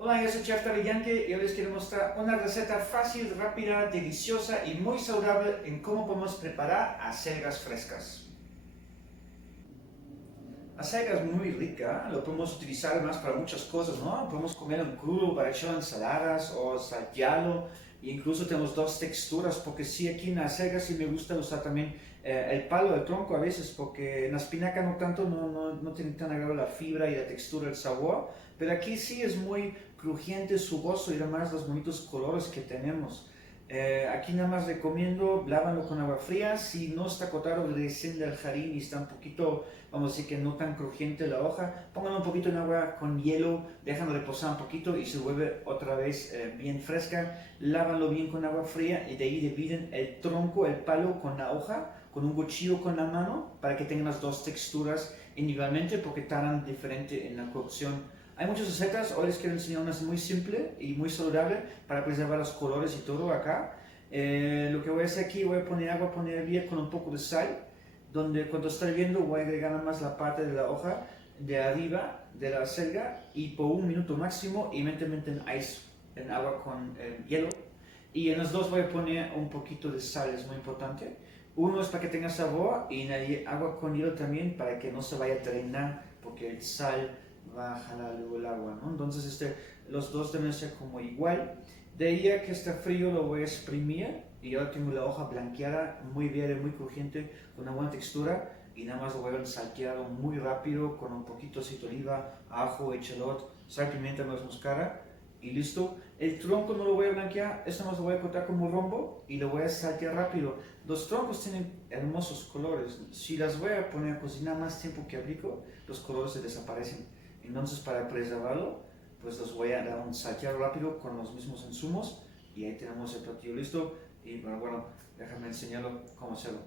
Hola, yo soy Chef Brillante y hoy les quiero mostrar una receta fácil, rápida, deliciosa y muy saludable en cómo podemos preparar acelgas frescas. Acelga es muy rica, lo podemos utilizar más para muchas cosas, ¿no? Podemos comerlo en crudo para echar ensaladas o saltearlo. E incluso tenemos dos texturas, porque sí, aquí en la acelga sí me gusta usar también el palo, el tronco a veces, porque en la espinaca no tanto, no tiene tan agradable la fibra y la textura, el sabor, pero aquí sí es muy crujiente, jugoso y además los bonitos colores que tenemos. Aquí nada más recomiendo, lávanlo con agua fría, si no está cortado recién del jardín y está un poquito, vamos a decir que no tan crujiente la hoja, pónganlo un poquito en agua con hielo, déjanlo reposar un poquito y se vuelve otra vez bien fresca, lávanlo bien con agua fría y de ahí dividen el tronco, el palo con la hoja, con un cuchillo con la mano, para que tengan las dos texturas individualmente porque tardan diferente en la cocción. Hay muchas recetas, hoy les quiero enseñar una muy simple y muy saludable para preservar los colores y todo acá. Lo que voy a hacer aquí, voy a poner agua, poner a hervir con un poco de sal, donde cuando está hirviendo voy a agregar nada más la parte de la hoja de arriba de la selga y por un minuto máximo y evidentemente en ice, en agua con hielo. Y en los dos voy a poner un poquito de sal, es muy importante. Uno es para que tenga sabor y en el agua con hielo también para que no se vaya a drenar porque el sal va a jalar luego el agua, ¿no? Entonces los dos deben ser como igual. De ahí a que está frío lo voy a exprimir y ahora tengo la hoja blanqueada, muy verde, muy crujiente, con una buena textura y nada más lo voy a saltear muy rápido con un poquito de aceite de oliva, ajo, echalot, sal, pimienta, nuez moscada y listo. El tronco no lo voy a blanquear, eso más lo voy a cortar como rombo y lo voy a saltear rápido. Los troncos tienen hermosos colores, si las voy a poner a cocinar más tiempo que aplico, los colores se desaparecen. Entonces para preservarlo, pues los voy a dar un salteado rápido con los mismos insumos y ahí tenemos el platillo listo. Y bueno, déjame enseñarlo cómo hacerlo.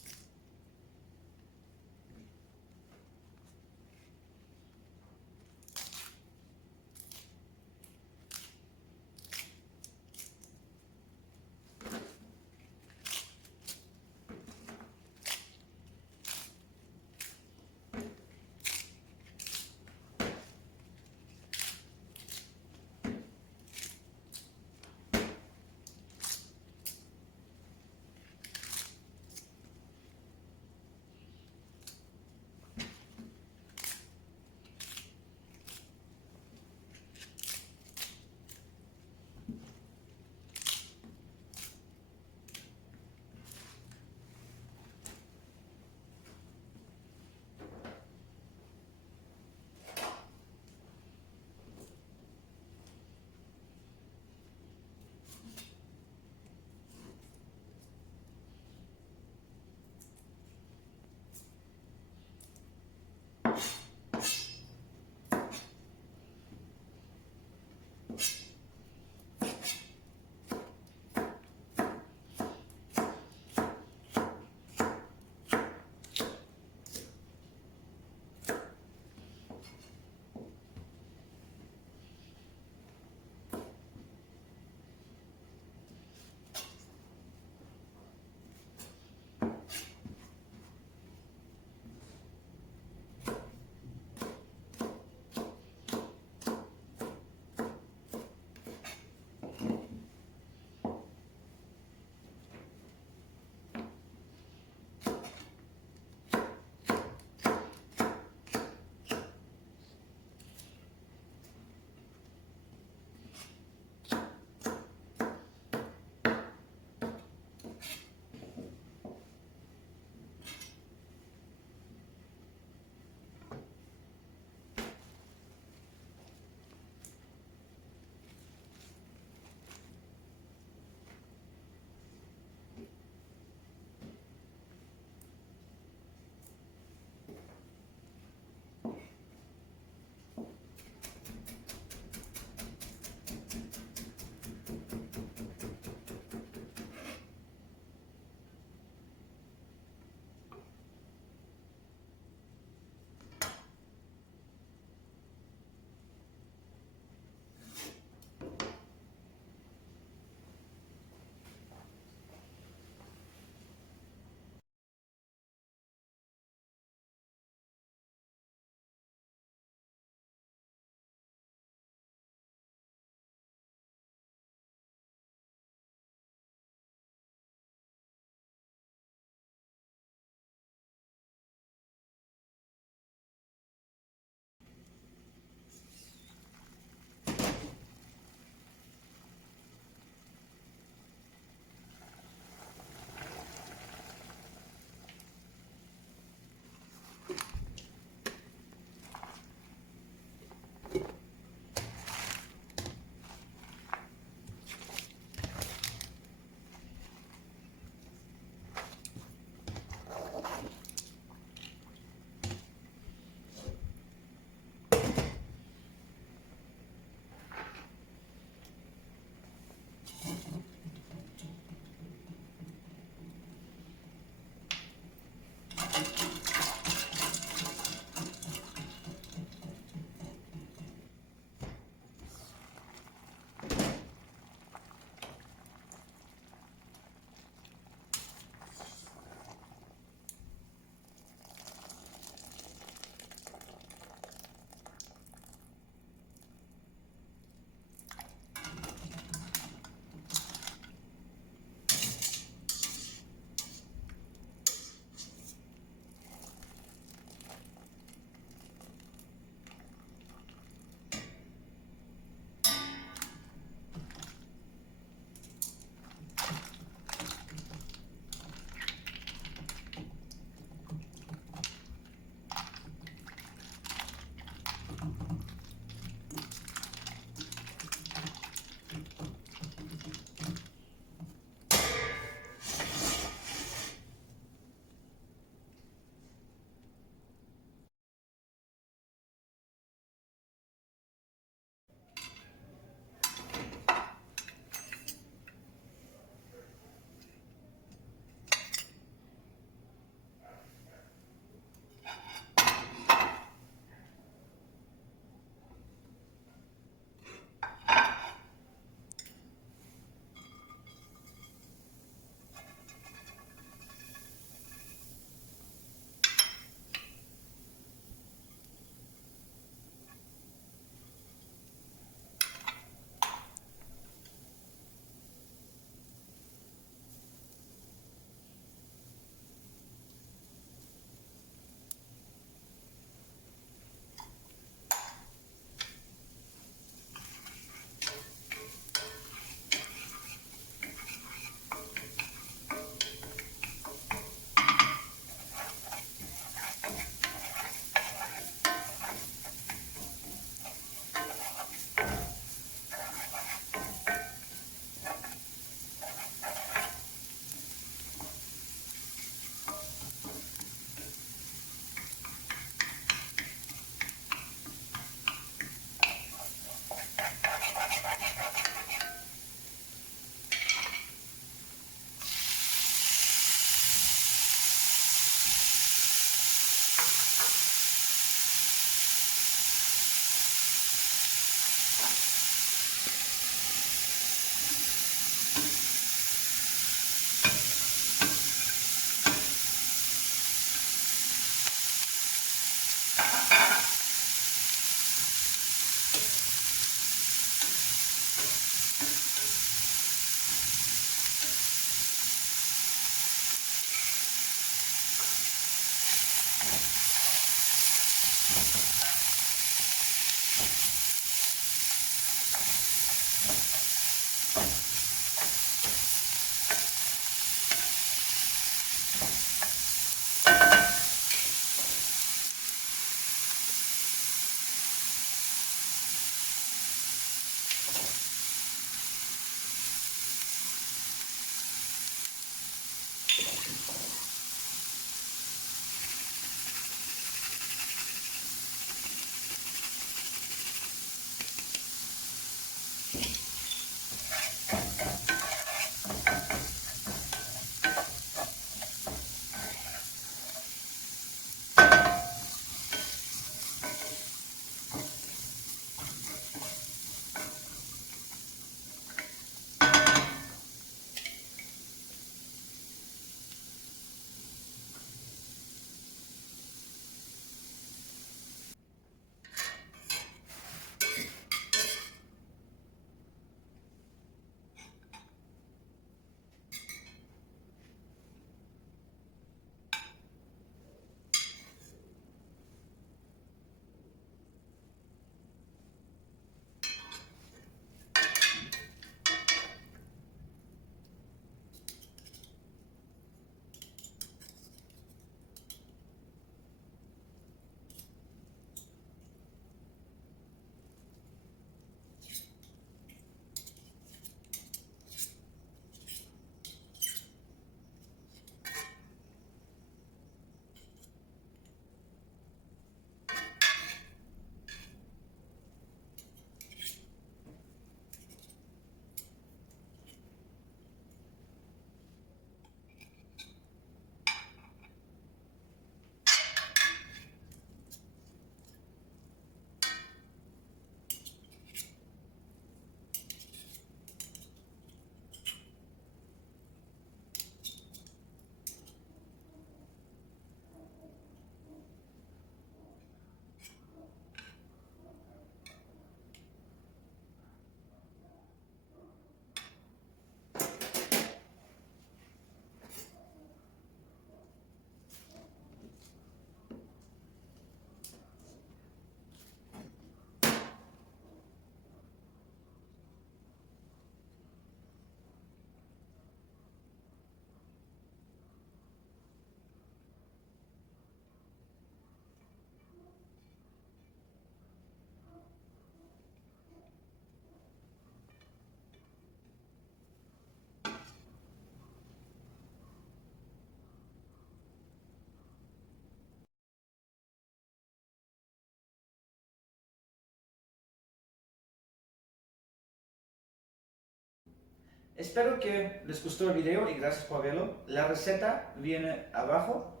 Espero que les gustó el video y gracias por verlo. La receta viene abajo.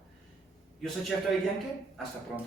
Yo soy Chef David Yenke. Hasta pronto.